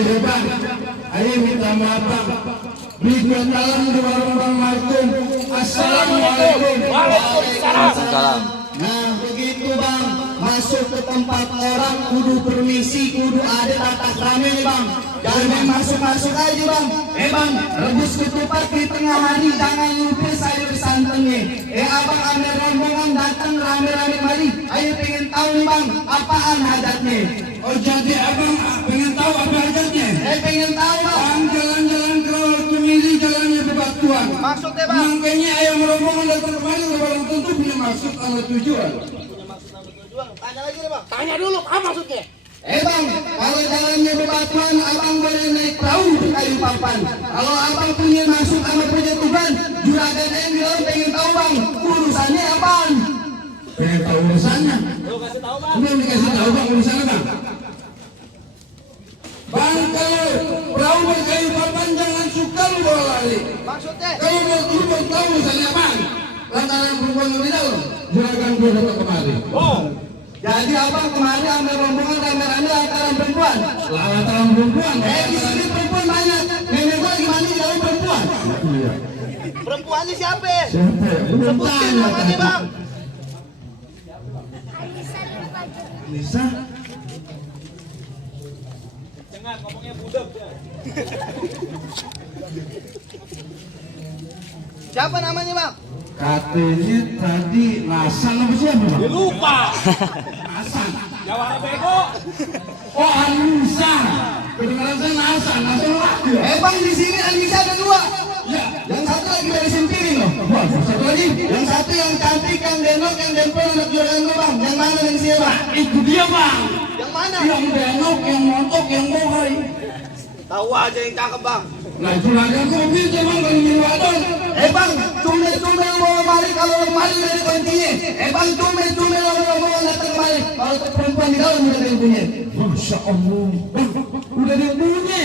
ayo bang, ayo minta maaf bang. Berikan dalam di warung Bang Markum. Assalamualaikum. Waalaikumsalam. Nah begitu bang, masuk ke tempat orang kudu permisi, kudu ada tata krama nih bang. Jangan masuk-masuk aja bang. Bang, rebus ketupat di tengah hari, jangan lupa sayur santannya. Abang ambil rombongan datang rame-rame mari. Ayo pengen tahu nih bang, apaan hajatnya? Oh jadi abang pengen tahu apa hajatnya? Pengen tahu bang. Jalan-jalan ke Kemiri, jalannya bebatuan. Maksudnya bang? Makanya ayam rombongan datang kemari, barang tentu punya maksud sama tujuan. Tanya lagi nih bang. Tanya dulu, apa maksudnya? Bang, kalau jalannya bebatuan, abang boleh naik perahu di kayu papan. Kalau abang punya maksud sama punya tujuan, juragan yang bilang pengen tahu bang, urusannya apaan? Pengen tahu urusannya? Lu kasih tahu bang. Belum dikasih tahu bang urusannya bang. Bang, kalau perahu berkayu papan jangan suka lu bawa lari. Maksudnya? Kalau mau tahu urusannya bang, lantaran perempuan di dalam, juragan gue datang kemari. Oh. Jadi abang kemarin ambil rombongan rame-rame lantaran perempuan. Lantaran perempuan? Di sini perempuan banyak. Nenek gua gimana di dalam perempuan? Iya. Perempuannya siapa? Siapa? Sebutin namanya bang. Lisa? Jangan ngomongnya budak ya. Siapa namanya bang? Katanya tadi Nasan apa siapa bang? Lupa. Nasan. Jawara bego. Oh Anissa. Kedengaran saya Nasan lagi. Bang di sini Anissa ada dua. Ya. Yang satu lagi dari Simpirin loh. Wah, satu lagi. Yang satu yang cantik, yang denok, yang dempel, anak juragan lu bang. Yang mana yang siapa? Itu dia bang. Yang mana? Yang denok, yang montok, yang bohai. Tahu aja yang cakep bang. Nah juragan gua bisa bang kalau minum wadon. Bang, cumel-cumel bawa balik kalau kemari dari kuncinya. Bang, cumel-cumel bawa datang kemari. Kalau perempuan di dalam udah dia punya. Masya Allah. Udah dia punya.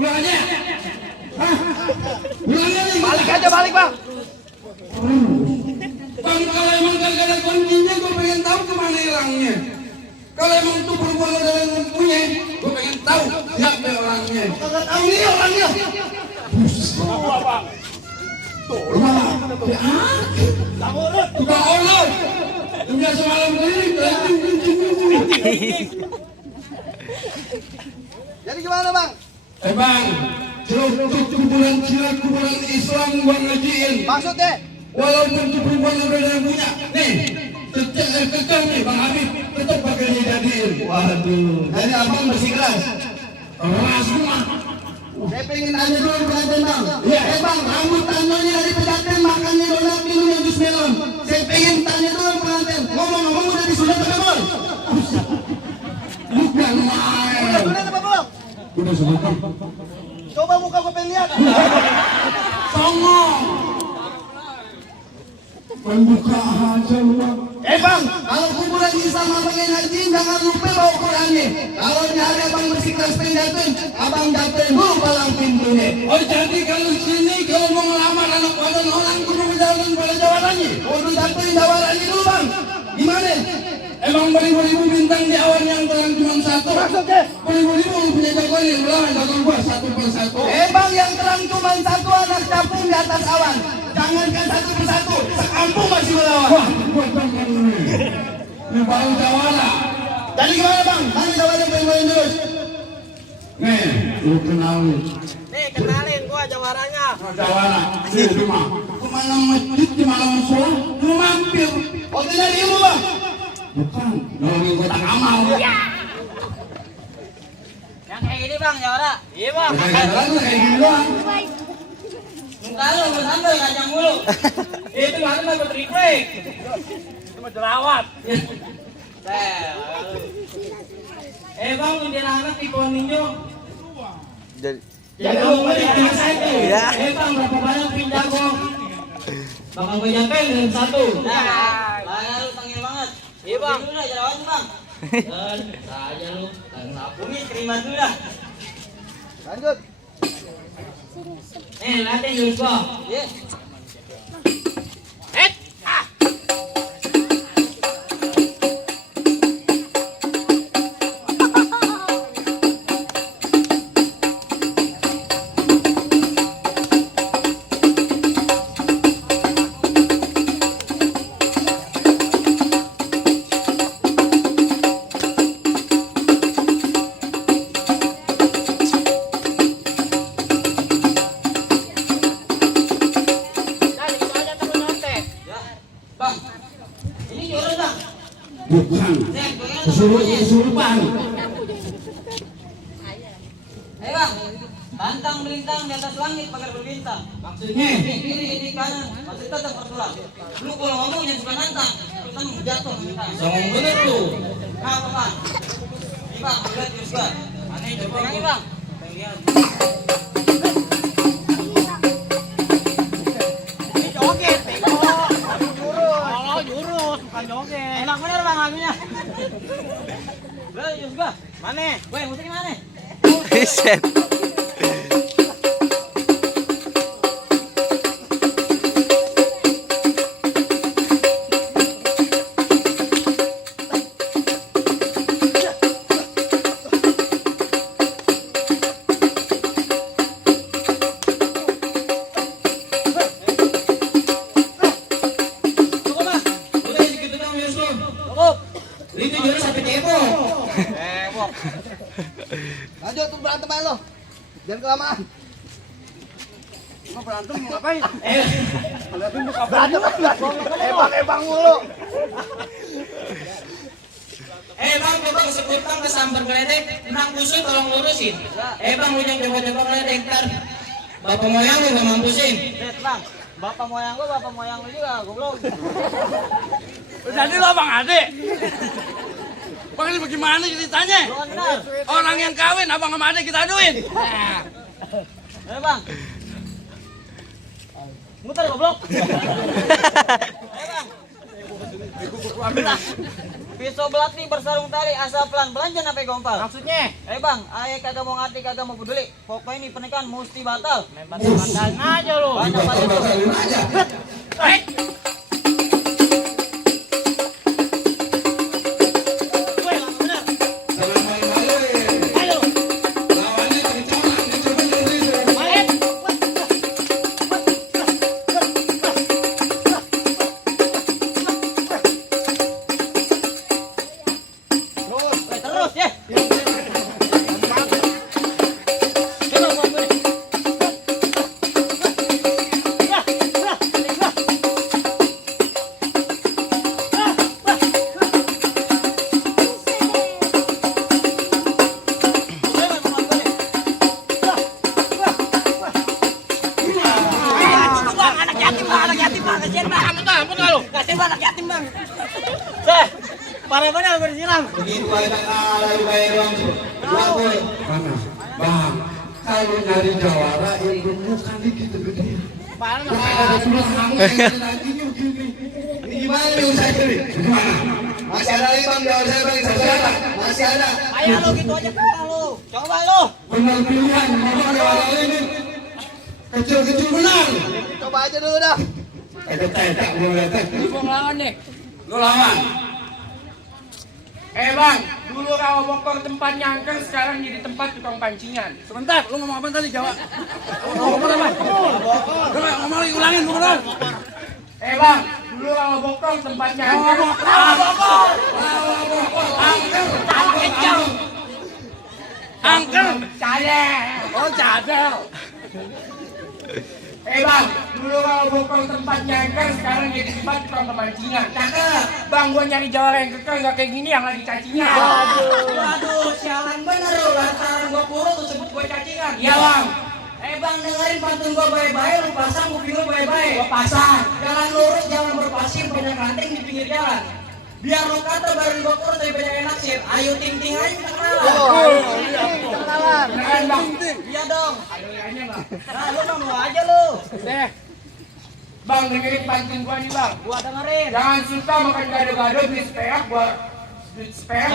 Ulang aja. Hah? Ulang aja nih. Balik aja balik bang. Bang, kalau emang gak ada kuncinya, gue pengen tahu kemana hilangnya. Kalau emang tuh perempuan ada yang punya, gue pengen tahu siapa orangnya. Kagak tahu nih orangnya. Wah, bang. Tukang olor. Udah semalam ini. Jadi gimana bang? Bang, kumpulan silat kumpulan Islam gua ngajiin. Maksudnya? Walaupun tuh perempuan udah ada yang punya, nih, kekeh nih Bang Habib, tetap pakai dijadiin. Waduh. Jadi abang bersikeras. Keras mah. Saya pengen tanya dulu pengantin bang. Iya. Bang, rambut tandonya dari pedagang makannya donat minumnya jus melon. Saya pengen tanya dulu pengantin. Ngomong-ngomong udah disunat apa belum? Bukan main. Udah sunat apa belum? Udah sebentar. Coba muka gue pengen lihat. Songong. Membuka aja lu. Bang, kalau kumpulan Islam abang yang haji jangan lupa bawa Qurannya. Kalau nyari abang bersikeras pengen dateng, abang dateng dulu palang pintunya. Oh jadi kalau sini kalau mau ngelamar anak badan orang kudu berjalan pada jawabannya. Kudu dateng jawarannya dulu bang. Gimana? Emang beribu-ribu bintang di awan yang terang cuma satu. Maksudnya? Beribu-ribu punya jagoan yang belahan jagoan gua satu per satu. Bang, yang terang cuma satu anak capung di atas awan. Jangankan satu persatu, sekampung masih melawan. Wah, gua temen nih. Ini baru jawara. Jadi gimana bang? Mana jawara yang pengen terus? Nih, lu kenal nih. Nih kenalin gua jawarannya. Jawara. Ini cuma kemana masjid, kemana musola, lu mampir. Oh tidak ilmu bang? Bukan, nolongin kotak amal. Yang kayak gini bang jawara. Iya bang. Kayak gini doang. Muka lu santai kacang mulu. Itu mana mah bertrik. Itu mah jerawat. Bang kuntilanak di pohon ninjo. Jadi Jadi lu beli satu. Iya. Bang berapa banyak pin jago? Bakal gue nyampein dengan satu. Nah, lu panggil banget. Iya bang. Dulu dah jerawat bang. Aja lu. Kan sapu nih terima dulu dah. Lanjut. Latihan dulu gua. Iya. Kesurupan. Ayo bang, bantang melintang di atas langit pagar berbintang. Maksudnya ini kiri ini kanan, masih tetap bertolak. Lu kalau ngomong yang suka nantang, lu kan jatuh melintang. Songong bener lu. Kenapa bang? Ini bang, lihat terus bang. Aneh coba ini bang. Lihat. Ini joget, teko. Oh jurus, bukan joget. Enak bener bang lagunya. Lihat juga. Mana? Woi musiknya mana? Set. Cukup bang. Udah segitu dong Yusuf. Cukup. Itu jurus sampai tempo. Tembok. Lanjut tuh berantem aja lo. Jangan kelamaan. Mau berantem mau ngapain? Ebang mulu. Bang, coba sebut bang kesambar geledek. Nang kusut tolong lurusin. Bang, lu jangan coba-coba geledek ntar. Bapak moyang lu gak mampusin. Lihat bang. Bapak moyang gua, bapak moyang lu juga, goblok. Jadi lo Bang Ade. Bang ini bagaimana ceritanya? Lu kan benar. Orang yang kawin abang sama Ade kita aduin. Ayo bang. Muter goblok. Ayo bang. Pisau belati bersarung tali asal pelan belanja sampai gompal. Maksudnya? Bang, ayah kagak mau ngerti kagak mau peduli. Pokoknya ini pernikahan mesti batal. Batalin aja lu. Banyak Batalin aja. Jangan main-main. Lawannya kencang, dicoba lurusin. Terus ya. Parah benar gue disiram. Begitu banyak alay bayar uang. Mana? Bang, kalau nyari jawara yang bukan dikit gede. Parah Ada tulang lagi gini. Ini gimana nih usaha ini? Gimana? Masih ada lagi bang, jawab saya bang, masih ada. Ayo lu gitu aja parah lu. Coba lu. Benar pilihan, mau jawara ini. Kecil-kecil benar. Coba aja dulu dah. Tetek, gue letek. Gua ngelawan nih. Lu lawan. Bang, dulu rawa bokor tempat nyangkang sekarang jadi tempat tukang pancingan. Sebentar, lu ngomong apa tadi Jawa? Ngomong apa? Coba ngomong lagi, ulangin beneran. Bang, dulu rawa bokor tempat nyangkang. Rawa bokor. Angker. Cadel. Oh, cadel. Bang, dulu kalau bokong tempat nyangkang sekarang jadi tempat tukang pemancingan. Cakep. Bang, gua nyari jawara yang kekal nggak kayak gini yang lagi cacingan. Waduh, sialan bener lu. Lantaran gua puluh tuh sebut gua cacingan. Iya bang. Bang, dengerin pantun gua baik-baik, lu pasang kuping lu baik-baik. Gua pasang. Jalan lurus, jangan berpasir, banyak ranting di pinggir jalan. Biar lu kata bareng gua kurus tapi banyak yang naksir. Ayo ting-ting aja kita kenalan. Keren bang. Iya dong. Ayo lihatnya bang. Nah, lu mau aja lu. Deh. Bang, dengerin pantun gua nih bang. Gua dengerin. Jangan suka makan gado-gado beli speak gua. Beli speak.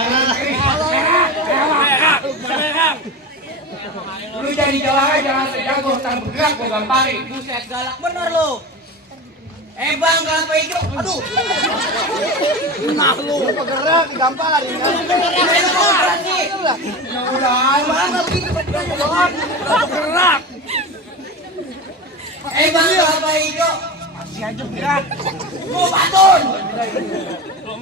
Lu jadi jawara jangan sejago, ntar bergerak gua gamparin. Buset, galak bener lu. Bang, kelapa hijau. Aduh. Nah lu bergerak digampar. Ya udah, Mana begini bergerak? bergerak. Bang, kelapa hijau. Masih aja bergerak. Mau pantun. Mau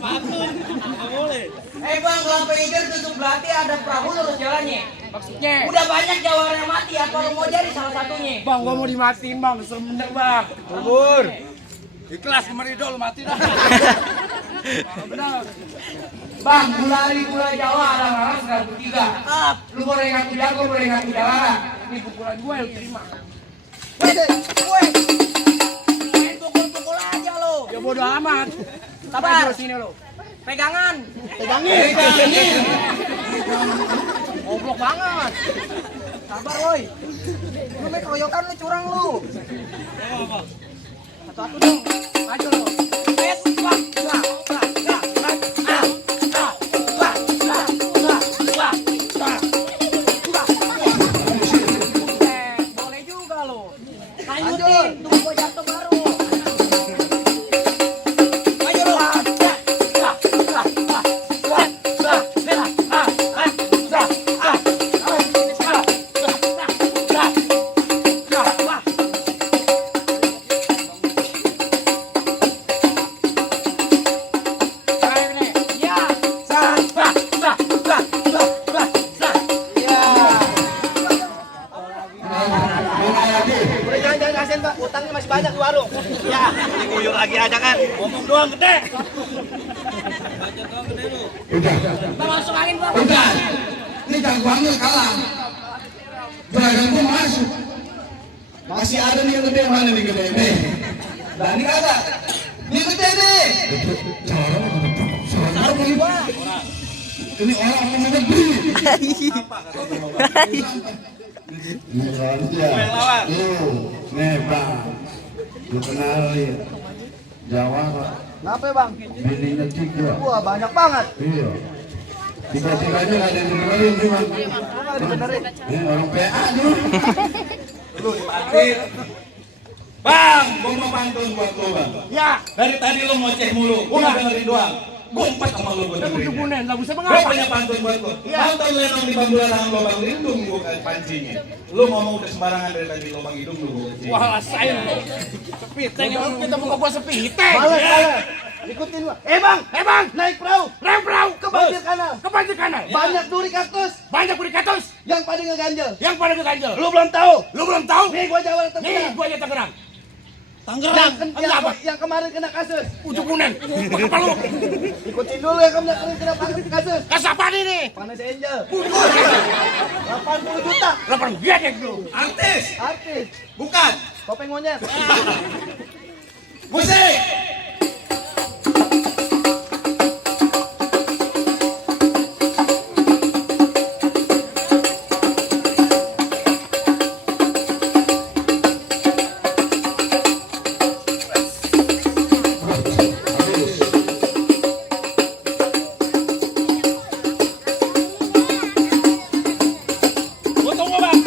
pantun. Nggak boleh. Bang, kelapa hijau tutup belati ada perahu lurus jalannya. Maksudnya, Udah banyak jawara yang mati, apa lu mau jadi salah satunya? bang, gua mau dimatiin bang, kesel bener bang. Bubur. Ikhlas kemarin lu mati dah. Benar. Bang, gula Jawa larang 103. Lu boleh ngaku jago, boleh ngaku jalanan. Ini pukulan gue lu terima. Main pukul-pukul aja lo. Ya bodo amat. Sabar. Sini lo. Pegangan. Pegangin. Goblok banget. Sabar woi. Lu main keroyokan lu curang lu. Satu-satu dong. Maju lo. Boleh juga lo. Lanjutin, tunggu gua jatuh baru. Maju lo. Jangan kasihan Pak, utangnya masih banyak di warung. Ya, diguyur lagi aja kan. Ngomong doang gede. Bang langsung angin bang. Udah, ini jagoannya kalah. Juragan gua masuk. Masih ada nih yang gede, mana nih gede nih? Nah ini kagak. Ini gede nih. Sarap lagi Bang. Ini orang mau gede. Ini lawan. Nih Bang, lu kenalin. Jawa Pak. Kenapa Bang? Bininya 3. Wah banyak banget. Iya. Tiga-tiganya nggak ada yang dibenerin sih Bang. Dibenerin. Ini orang PA dulu. Bang, gua mau pantun buat lo bang. Ya. Dari tadi lo ngoceh mulu, gua nggak dengerin doang. Gua empat sama lo gua dengerin. Bunen, lah bisa Gua mengapa? punya pantun buat lo. Nonton lenong di bambu larang lubang lindung gua pancingin. Lo ngomong udah sembarangan dari tadi lubang hidung lo gua kencingin. Wah, saya lo. Sepiteng yang kita muka gua sepiteng. Males. Ikutin gua. Bang, Naik perahu. rem perahu Ke banjir kanal. ke banjir kanan. Banyak duri kaktus Banyak buri katus yang pada ngeganjel. yang pada keganjel. Lu belum tahu? Lu belum tahu? Nih gua Jawa Nih, Tengah. gua aja Tangerang. Yang kemarin kena kasus. Ujung Bunen. Apa lu? Ikutin dulu yang kemarin kena kasus. Kas apa nih? Panas Angel. 80 juta. 8 dia kayak gitu. Artis, Artis. bukan. Topeng monyet. Musik. Gua tunggu bang.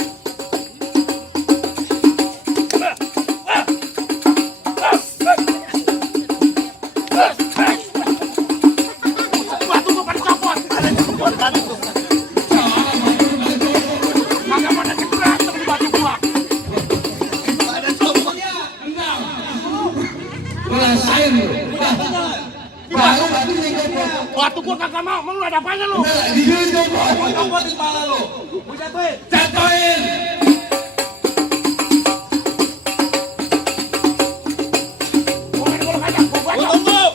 Batu gua pada copot. Kagak pada cedera tapi batu gua. Ngerasain lu. Baru batu nih gua. Batu gua kagak mau. Mau lu ada apanya lu? Digigit gua. Gua copot di kepala lo. Jatuhin. Gua main bola kacang. Gua Gua bacok. tunggu.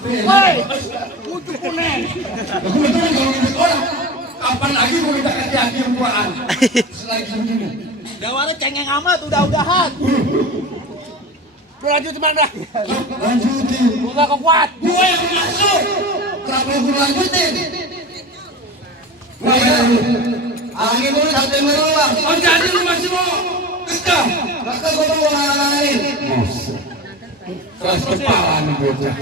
Woi, ujung Bunen. Aku betul kalau ngikut orang. Kapan lagi gua minta kasih hati yang Quran? Selagi begini. Jawabannya cengeng amat udah-udahan. Lu lanjut gimana dah? Lanjutin. Gua gak kuat. Gua yang masuk. Kenapa gua lanjutin? Gua yang angin dulu sampai dulu Bang. Oh jadi lu masih mau kekeh? Kakak gua mau ngalah-ngalahin. Keras kepala nih bocah.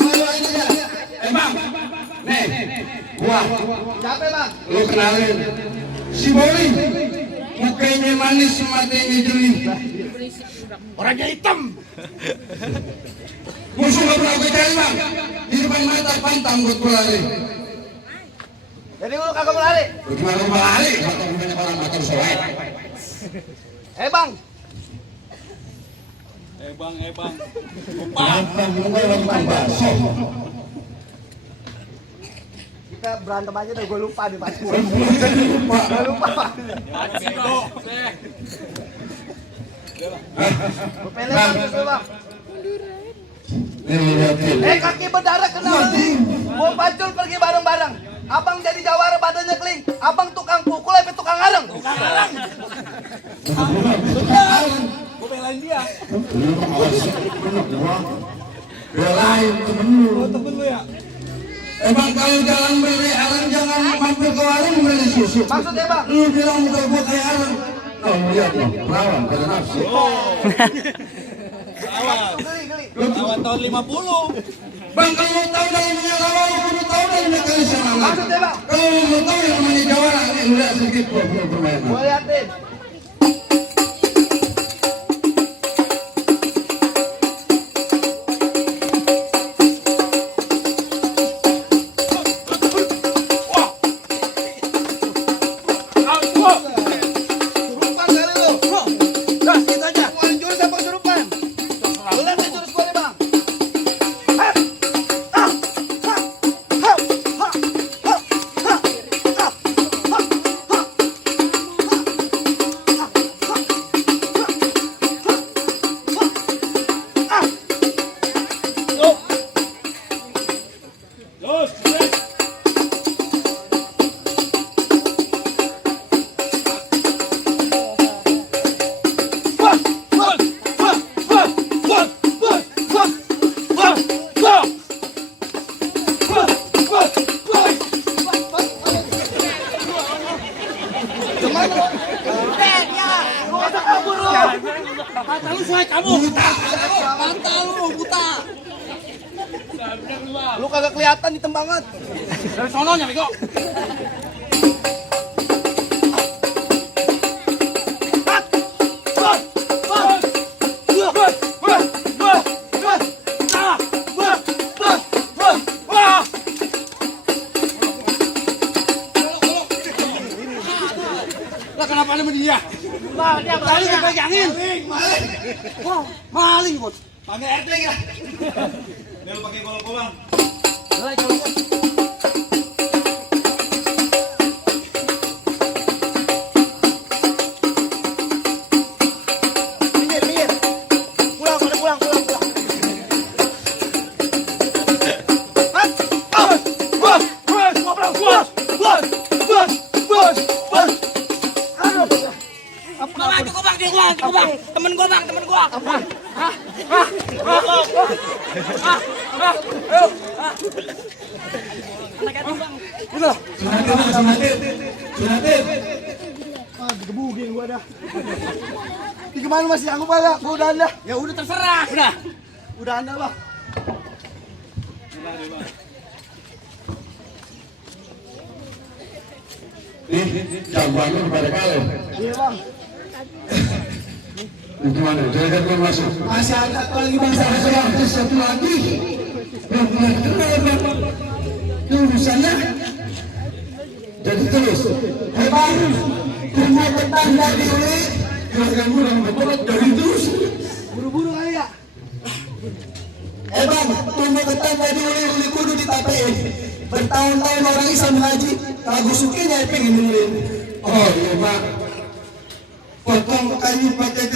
Gimana ini ya? Bang, Nih, gua, Capek Bang. lu kenalin. Si Boli, mukanya manis, matanya jeli. Orangnya hitam. Musuh gak pernah gue cari Bang. Di depan mata pantang buat gue lari. Jadi lu kagak mau lari. Bagaimana gue lari? Kata banyak orang mata soal. Bang. bang. Pantang gue lagi bakso. kita berantem aja deh, gue lupa nih Pak. Lupa. Gue lupa Pak. Gue pelek Bang, terus Bang. Kaki berdarah kena nih. Mau Pacul pergi bareng-bareng. Abang jadi jawara badannya keling. Abang tukang pukul, tapi tukang areng. Gue belain dia. Belain temen lu. Temen lu ya. Emang kalau jalan beli arang jangan mampir ke warung beli susu. Maksudnya Bang? Lu bilang muka gua kayak arang. Oh lihat nih, perawan pada nafsu. Geli. Lawan tahun 50. Bang kalau lu tahu dari minyak rawa, lu kudu tahu dari mekanisme alam. Maksudnya Bang? Kalau lu tahu yang namanya jawara, nih lu lihat sedikit gua permainan. Gue liatin. Surupan kali lu. Dah, gitu aja. Bukan jurus apa surupan? Lu lihat nih jurus gue nih Bang. Mata lu suai kamu. Mata lu buta. Lu kagak kelihatan hitam banget. Dari sononya bego. Lah kenapa lu dia? Tadi dipegangin. Wah, maling bos. Pakai RT ya. Dia lu pakai kolok bang. Minggir. Pulang. Temen gua bang. Sunatin. Digebugin gua dah. Di kemana masih aku pada? Gua udah anda. Ya udah terserah. Udah anda Bang. Nih, jagoan lu pada kalian. Iya Bang. Itu mana? Jangan belum masuk. Masih ada satu lagi bang, satu lagi. Belum kenal bang. Itu urusannya. Jadi terus. Bang, punya tetangga di uli. Jangan kurang betul dari terus. Buru-buru kali ya. Bang, punya tetangga di uli kudu ditapein. Bertahun-tahun orang Islam haji, lagu sukinya pengen dengerin. Oh iya bang. Potong kayu pakai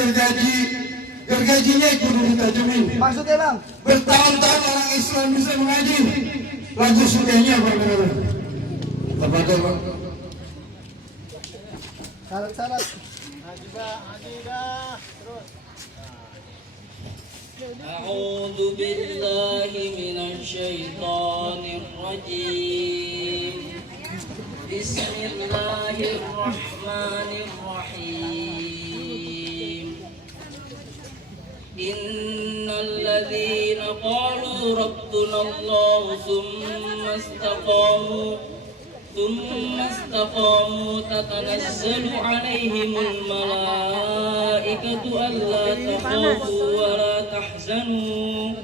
gergajinya kudu ditajemin. Maksudnya Bang? Bertahun-tahun orang Islam bisa mengaji. Lagu sukanya benar. Apa tuh bang? Syarat. A'udzu billahi minasy syaithanir rajim. Bismillahirrahmanirrahim. Innal ladzina qalu rabbuna Allah thumma istaqamu tatanazzalu 'alaihimul malaikatu alla takhafu wa la tahzanu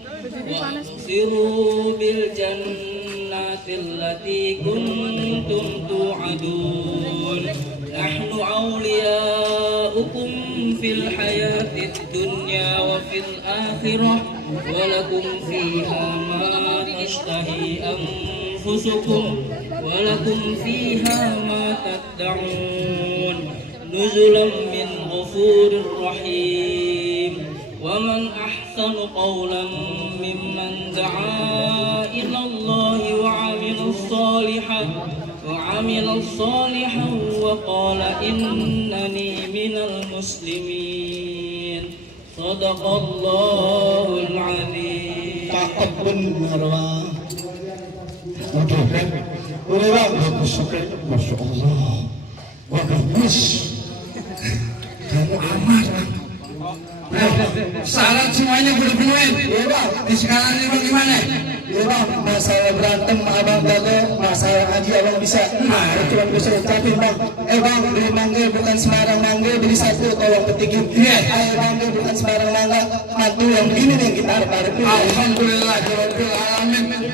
wa abshiru bil jannati allati kuntum tu'adun nahnu awliya'ukum fil hayatid dunya wa fil akhirah wa lakum fiha ma tashtahi anfusukum wa ولكم فيها ما تدعون نزلا من غفور رحيم ومن أحسن قولا ممن دعا إلى الله وعمل صالحا وقال إنني من المسلمين صدق الله العظيم. Cakep bener bang. Udah bang, Masya Allah, bagus. Kamu amat bang. Syarat semuanya udah penuhin. Iya bang. Di sekarang ini bang gimana? Iya bang, masalah berantem abang gagal, masalah ngaji abang bisa. Cuma bisa ucapin bang. Bang, beli manggil bukan sembarang manggil, beli satu tolong petikin. Ayo manggil bukan sembarang manggil, mantu yang begini nih kita harap-harapin. Alhamdulillah, alamin.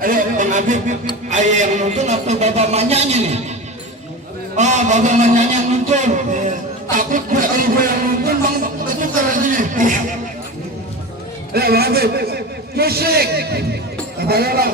Ayo bang Habib, ayo yang nonton atau bapak manyanya nih? Oh, bapak manyanya yang nonton. Takut gue kalau gue yang nonton bang ketukar lagi nih. Bang Habib, musik. Katanya bang.